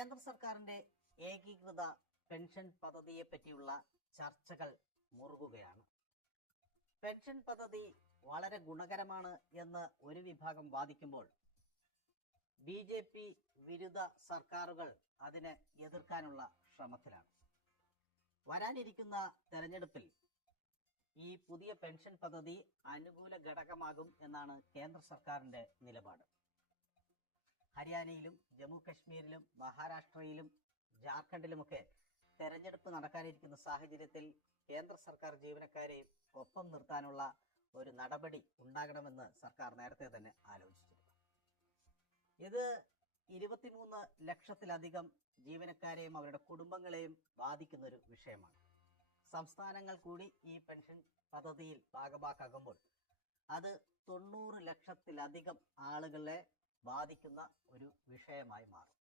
കേന്ദ്ര സർക്കാരിന്റെ ഏകീകൃത പെൻഷൻ പദ്ധതിയെ പറ്റിയുള്ള ചർച്ചകൾ മുറുകുകയാണ്. പെൻഷൻ പദ്ധതി വളരെ ഗുണകരമാണ് എന്ന് ഒരു വിഭാഗം വാദിക്കുമ്പോൾ BJP വിരുദ്ധ സർക്കാരുകൾ അതിനെ എതിർക്കാനുള്ള ശ്രമത്തിലാണ്. വരാനിരിക്കുന്ന തെരഞ്ഞെടുപ്പിൽ ഈ പുതിയ പെൻഷൻ പദ്ധതി അനുകൂല ഘടകമാകും എന്നാണ് കേന്ദ്ര സർക്കാരിന്റെ നിലപാട്. ഹരിയാനയിലും ജമ്മു കശ്മീരിലും മഹാരാഷ്ട്രയിലും ജാർഖണ്ഡിലുമൊക്കെ തെരഞ്ഞെടുപ്പ് നടക്കാനിരിക്കുന്ന സാഹചര്യത്തിൽ കേന്ദ്ര സർക്കാർ ജീവനക്കാരെയും ഒപ്പം നിർത്താനുള്ള ഒരു നടപടി ഉണ്ടാകണമെന്ന് സർക്കാർ നേരത്തെ തന്നെ ആലോചിച്ചിരുന്നു. ഇത് 23 ലക്ഷത്തിലധികം ജീവനക്കാരെയും അവരുടെ കുടുംബങ്ങളെയും ബാധിക്കുന്ന ഒരു വിഷയമാണ്. സംസ്ഥാനങ്ങൾ കൂടി ഈ പെൻഷൻ പദ്ധതിയിൽ ഭാഗമാക്കാകുമ്പോൾ അത് 90 ലക്ഷത്തിലധികം ആളുകളെ ബാധിക്കുന്ന ഒരു വിഷയമായി മാറും.